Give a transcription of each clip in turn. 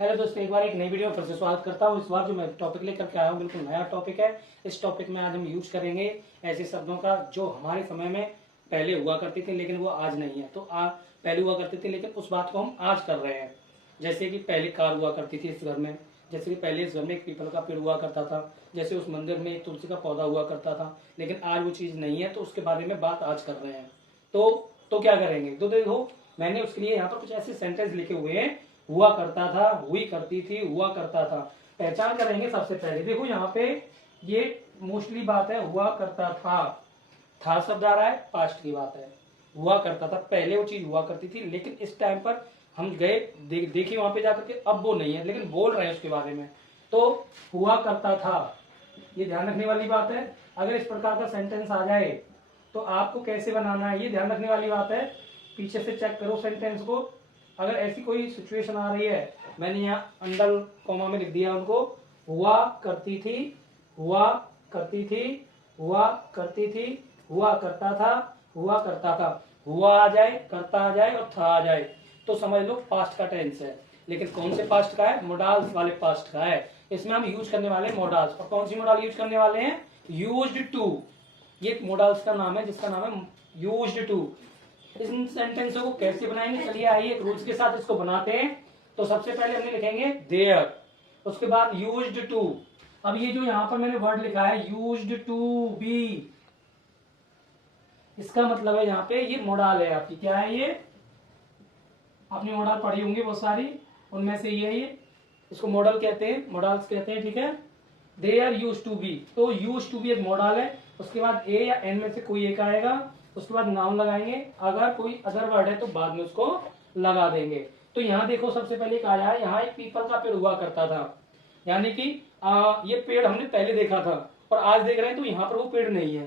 Hello दोस्तों, एक बार एक नई वीडियो में फिर से स्वागत करता हूँ। इस बार जो मैं टॉपिक लेकर के आया हूँ बिल्कुल नया टॉपिक है। इस टॉपिक में आज हम यूज करेंगे ऐसे शब्दों का जो हमारे समय में पहले हुआ करती थी लेकिन वो आज नहीं है। तो पहले हुआ करती थी लेकिन उस बात को हम आज कर रहे हैं। जैसे कि पहले कार हुआ करती थी इस घर में, जैसे कि पहले इस घर में एक पीपल का पेड़ हुआ करता था, जैसे उस मंदिर में एक तुलसी का पौधा हुआ करता था, लेकिन आज वो चीज नहीं है। तो उसके बारे में बात आज कर रहे हैं। तो क्या करेंगे, तो देखो मैंने उसके लिए यहाँ पर कुछ ऐसे सेंटेंस लिखे हुए हैं। हुआ करता था, हुई करती थी, हुआ करता था। पहचान करेंगे सबसे पहले। देखो यहाँ पे ये मोस्टली बात है हुआ करता था शब्द आ रहा है, पास्ट की बात है। हुआ करता था, पहले वो चीज हुआ करती थी लेकिन इस टाइम पर हम गए देखिए वहां पे जाकर के अब वो नहीं है, लेकिन बोल रहे हैं उसके बारे में। तो हुआ करता था, ये ध्यान रखने वाली बात है। अगर इस प्रकार का सेंटेंस आ जाए तो आपको कैसे बनाना है ये ध्यान रखने वाली बात है। पीछे से चेक करो सेंटेंस को। अगर ऐसी कोई सिचुएशन आ रही है, मैंने यहाँ अंडर कॉमा में लिख दिया उनको, हुआ करती थी, हुआ करती थी, हुआ करती थी, हुआ करता था, हुआ करता था। हुआ आ जाए, करता आ जाए और था आ जाए तो समझ लो पास्ट का टेंस है। लेकिन कौन से पास्ट का है? मोडाल्स वाले पास्ट का है। इसमें हम यूज करने वाले मोडाल्स, और कौन सी मोडाल यूज करने वाले हैं? Used to. ये मोडाल्स का नाम है जिसका नाम है यूज्ड टू। इन सेंटेंसों को कैसे बनाएंगे, चलिए आइए एक रूल्स के साथ इसको बनाते हैं। तो सबसे पहले हमने लिखेंगे देयर, उसके बाद यूज्ड टू। अब ये जो यहां पर मैंने वर्ड लिखा है यूज्ड टू बी, इसका मतलब है यहाँ पे ये मोडाल है आपकी। क्या है ये? आपने मॉडल पढ़ी होंगी बहुत सारी, उनमें से ये इसको मॉडल कहते हैं, मॉडल्स कहते हैं, ठीक है। They are use to be, तो यूज टू बी एक मॉडल है। उसके बाद ए या एन में से कोई एक आएगा, उसके बाद नाउन लगाएंगे। अगर कोई अदर वर्ड है तो बाद में उसको लगा देंगे। तो यहाँ देखो सबसे पहले एक आया है, यहाँ एक पीपल का पेड़ हुआ करता था, यानी कि ये पेड़ हमने पहले देखा था और आज देख रहे हैं तो यहाँ पर वो पेड़ नहीं है।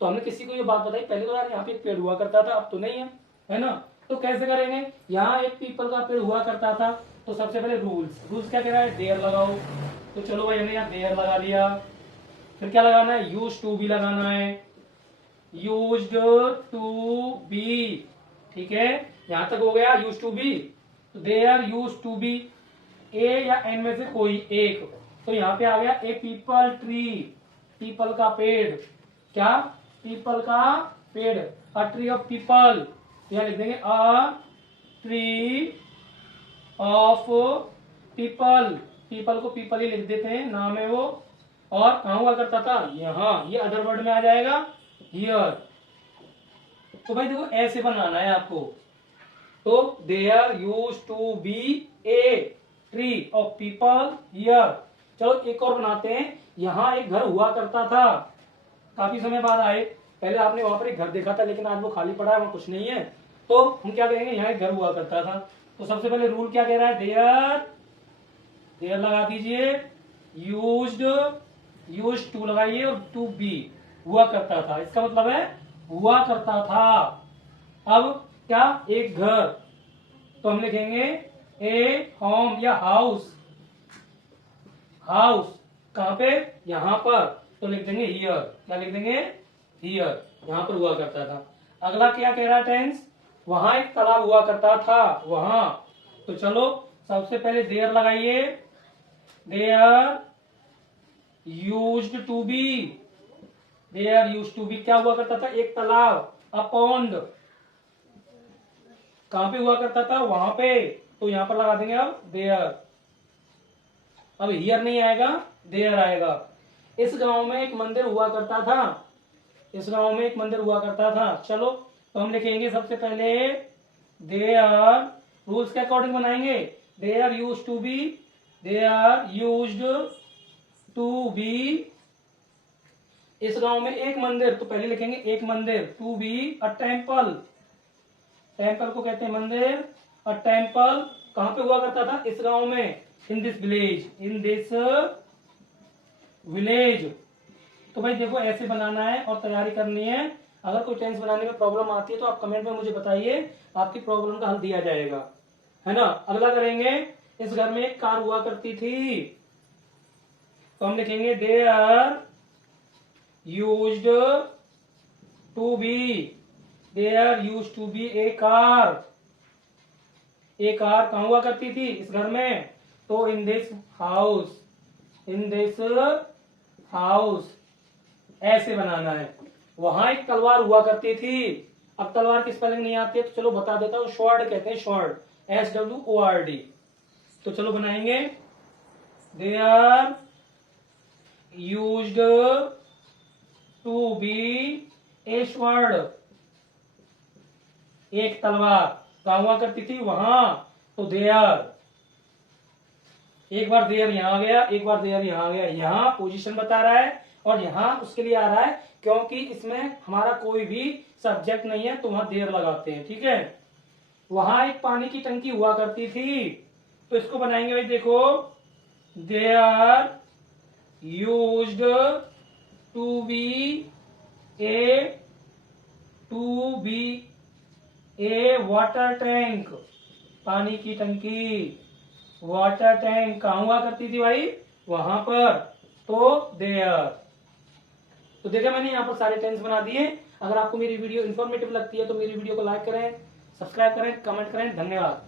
तो हमने किसी को ये बात बताई पहले, तो यार यहाँ पे एक पेड़ हुआ करता था, अब तो नहीं है ना। तो कैसे करेंगे? यहाँ एक पीपल का पेड़ हुआ करता था, तो सबसे पहले रूल्स क्या कह रहा है? देयर लगाओ। तो चलो भाई हमने यहाँ देयर लगा लिया। फिर क्या लगाना है? यूज टू बी लगाना है, यूज्ड टू बी, ठीक है। यहां तक हो गया यूज टू बी। तो they are use to be, a या एन में से कोई एक। तो यहाँ पे आ गया ए पीपल ट्री, पीपल का पेड़। क्या? पीपल का पेड़, अ ट्री ऑफ पीपल। यहां लिख देंगे a tree of people, people को पीपल ही लिख देते हैं, नाम है वो। और कहा हुआ करता था? यहाँ, ये अदर वर्ड में आ जाएगा हियर। तो भाई देखो ऐसे बनाना है आपको। तो there use to be a tree of people here. चलो एक और बनाते हैं। यहाँ एक घर हुआ करता था, काफी समय बाद आए। पहले आपने वहां पर एक घर देखा था लेकिन आज वो खाली पड़ा है, वहां कुछ नहीं है। तो हम क्या कहेंगे? यहाँ एक घर हुआ करता था। तो सबसे पहले रूल क्या कह रहा है? देयर, देयर लगा दीजिए, यूज टू लगाइए और टू बी, हुआ करता था। इसका मतलब है हुआ करता था। अब क्या? एक घर, तो हम लिखेंगे ए होम या हाउस। हाउस कहां पे? यहां पर, तो लिख देंगे हियर। क्या लिख देंगे? हियर, यहां पर हुआ करता था। अगला क्या कह रहा है टेंस? वहां एक तालाब हुआ करता था, वहां। तो चलो सबसे पहले देयर लगाइए, there used to be, there used to be क्या हुआ करता था? एक तालाब, अ पॉन्ड। कहां पे हुआ करता था? वहां पे, तो यहां पर लगा देंगे अब देयर। अब हियर नहीं आएगा, देयर आएगा। इस गांव में एक मंदिर हुआ करता था, इस गांव में एक मंदिर हुआ करता था। चलो तो हम लिखेंगे सबसे पहले देयर, रूल्स के अकॉर्डिंग बनाएंगे। There use to be, there used to be. इस गांव में एक मंदिर, तो पहले लिखेंगे एक मंदिर। To be a temple, temple को कहते हैं मंदिर। अ टेम्पल कहां पे हुआ करता था? इस गांव में, in this village, in this village. तो भाई देखो ऐसे बनाना है और तैयारी करनी है। अगर कोई टेंस बनाने में प्रॉब्लम आती है तो आप कमेंट में मुझे बताइए, आपकी प्रॉब्लम का हल दिया जाएगा, है ना। अगला करेंगे, इस घर में एक कार हुआ करती थी, तो हम लिखेंगे there used to be, there use to be a car. A car कहां हुआ करती थी? इस घर में। तो इन दिस हाउस ऐसे बनाना है। वहां एक तलवार हुआ करती थी। अब तलवार की स्पेलिंग नहीं आती है तो चलो बता देता हूँ, स्वॉर्ड कहते हैं, स्वॉर्ड, SWORD। तो चलो बनाएंगे। They are used to be a sword, एक तलवार कहां हुआ करती थी, वहां। तो देयर, एक बार देयर यहां आ गया, एक बार देयर यहां आ गया, यहां पोजीशन बता रहा है और यहां उसके लिए आ रहा है क्योंकि इसमें हमारा कोई भी सब्जेक्ट नहीं है तो वहां देयर लगाते हैं, ठीक है। वहां एक पानी की टंकी हुआ करती थी, तो इसको बनाएंगे भाई, देखो, they are used to be a water tank, पानी की टंकी, वाटर टैंक कहां हुआ करती थी भाई, वहां पर। तो देयर। तो देखा मैंने यहाँ पर सारे टेंस बना दिए। अगर आपको मेरी वीडियो इन्फॉर्मेटिव लगती है तो मेरी वीडियो को लाइक करें, सब्सक्राइब करें, कमेंट करें। धन्यवाद।